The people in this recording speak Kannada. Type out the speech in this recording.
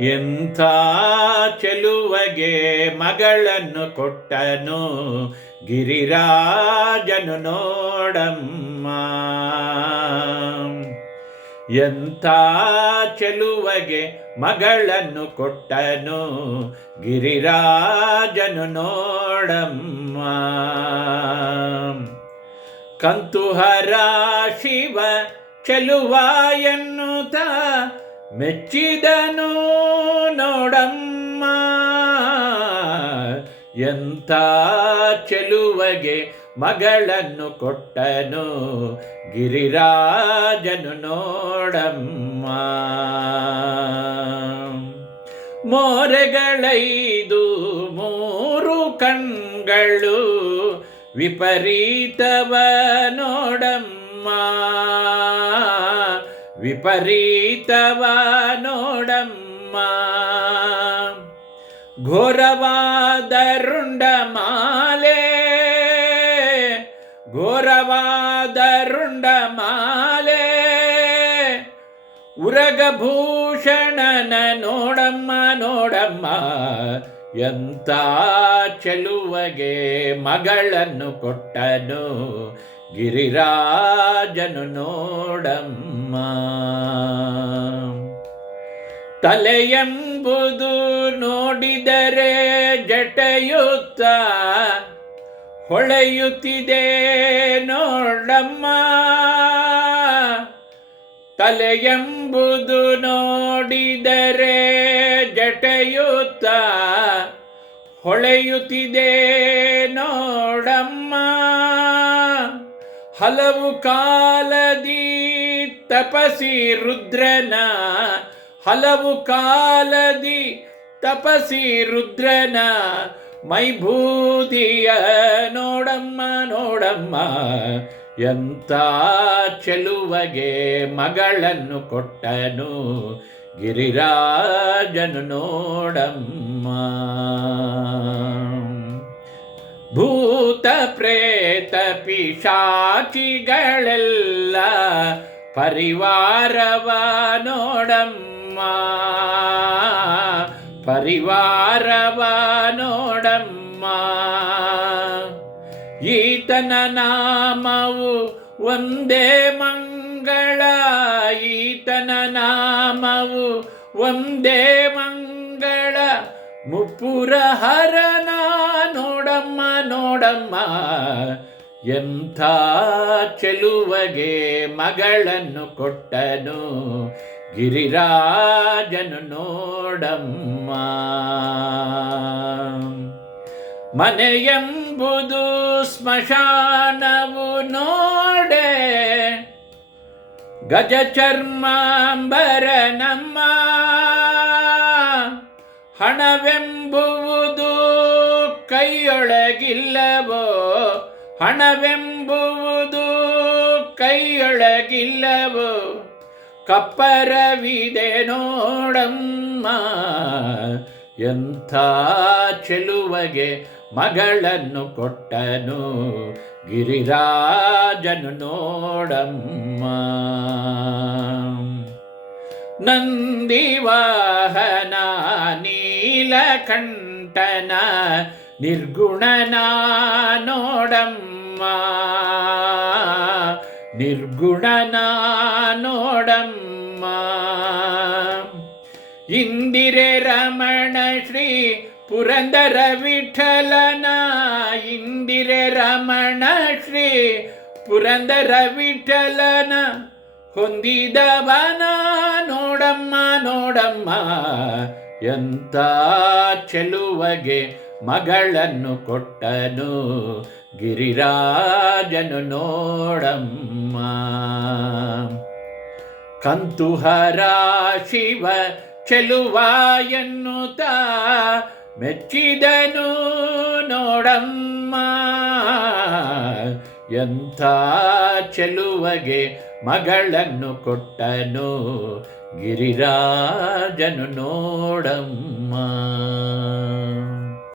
ಎಂಥ ಚೆಲುವಗೆ ಮಗಳನ್ನು ಕೊಟ್ಟನು ಗಿರಿರಾಜನು ನೋಡಮ್ಮ. ಎಂಥ ಚೆಲುವಗೆ ಮಗಳನ್ನು ಕೊಟ್ಟನು ಗಿರಿರಾಜನು ನೋಡಮ್ಮ. ಕಂತುಹರ ಶಿವ ಚೆಲುವ ಎನ್ನುತ್ತ ಮೆಚ್ಚಿದನು ನೋಡಮ್ಮ. ಎಂಥ ಚೆಲುವಗೆ ಮಗಳನ್ನು ಕೊಟ್ಟನು ಗಿರಿರಾಜನು ನೋಡಮ್ಮ. ಮೋರೆಗಳೈದು ಮೂರು ಕಣ್ಗಳು ವಿಪರೀತವ ನೋಡಮ್ಮ. ವಿಪರೀತವ ನೋಡಮ್ಮ. ಘೋರವಾದ ರುಂಡಮಾಲೆ, ಘೋರವಾದ ರುಂಡಮಾಲೆ ಉರಗಭೂಷಣನ ನೋಡಮ್ಮ ನೋಡಮ್ಮ. ಎಂಥ ಚೆಲುವಗೆ ಮಗಳನ್ನು ಕೊಟ್ಟನು ಗಿರಿರಾಜನು ನೋಡಮ್ಮ. ತಲೆಯೆಂಬುದು ನೋಡಿದರೆ ಜಟಯುತ್ತ ಹೊಳೆಯುತ್ತಿದೆ ನೋಡಮ್ಮ. ತಲೆಯೆಂಬುದು ನೋಡಿದರೆ ಜಟಯುತ್ತ ಹೊಳೆಯುತ್ತಿದೆ ನೋಡಮ್ಮ. ಹಲವು ಕಾಲದಿ ತಪಸಿ ರುದ್ರನ, ಹಲವು ಕಾಲದಿ ತಪಸಿ ರುದ್ರನ ಮೈಭೂತಿಯ ನೋಡಮ್ಮ ನೋಡಮ್ಮ. ಎಂಥ ಚೆಲುವಗೆ ಮಗಳನ್ನು ಕೊಟ್ಟನು ಗಿರಿರಾಜನು ನೋಡಮ್ಮ. ಭೂತ ಪ್ರೇತ ಪಿಶಾಚಿಗಳೆಲ್ಲ ಪರಿವಾರವ ನೋಡಮ್ಮ. ಪರಿವಾರವ ನೋಡಮ್ಮ. ಈತನ ನಾಮವು ಒಂದೇ ಮಂಗಳ, ಈತನ ನಾಮವು ಒಂದೇ ಮಂಗಳ. ಮುಪ್ಪುರ ಹರನ ನೋಡಮ್ಮ ನೋಡಮ್ಮ. ಎಂಥ ಚೆಲುವಗೆ ಮಗಳನ್ನು ಕೊಟ್ಟನು ಗಿರಿರಾಜನು ನೋಡಮ್ಮ. ಮನೆಯೆಂಬುದು ಸ್ಮಶಾನವು ನೋಡೆ ಗಜ ಚರ್ಮಾಂಬರನಮ್ಮ. ಹಣವೆಂಬುವುದು ಕೈಯೊಳಗಿಲ್ಲವೋ, ಹಣವೆಂಬುವುದು ಕೈಯೊಳಗಿಲ್ಲವೋ. ಕಪ್ಪರವಿದೆ ನೋಡಮ್ಮ. ಎಂಥ ಚೆಲುವಗೆ ಮಗಳನ್ನು ಕೊಟ್ಟನು ಗಿರಿರಾಜನು ನೋಡಮ್ಮ. ನಂದಿವಾಹನ ನೀಲಕಂಠನ ನಿರ್ಗುಣನ ನೋಡಮ್ಮ. ನಿರ್ಗುಣನ ನೋಡಮ್ಮ. ಇಂದಿರೆ ರಮಣ ಶ್ರೀ ಪುರಂದರ ವಿಠಲನ, ಇಂದಿರೆ ರಮಣ ಶ್ರೀ ಪುರಂದರ ವಿಠಲನ ಹೊಂದಿದವನ ನೋಡಮ್ಮ ನೋಡಮ್ಮ. ಎಂಥ ಚೆಲುವಗೆ ಮಗಳನ್ನು ಕೊಟ್ಟನು ಗಿರಿರಾಜನು ನೋಡಮ್ಮ. ಕಂತುಹರ ಶಿವ ಚೆಲುವ ಎನ್ನುತ್ತ ಮೆಚ್ಚಿದನು ನೋಡಮ್ಮ. ಎಂಥ ಚೆಲುವಗೆ ಮಗಳನ್ನು ಕೊಟ್ಟನು ಗಿರಿರಾಜನು ನೋಡಮ್ಮ.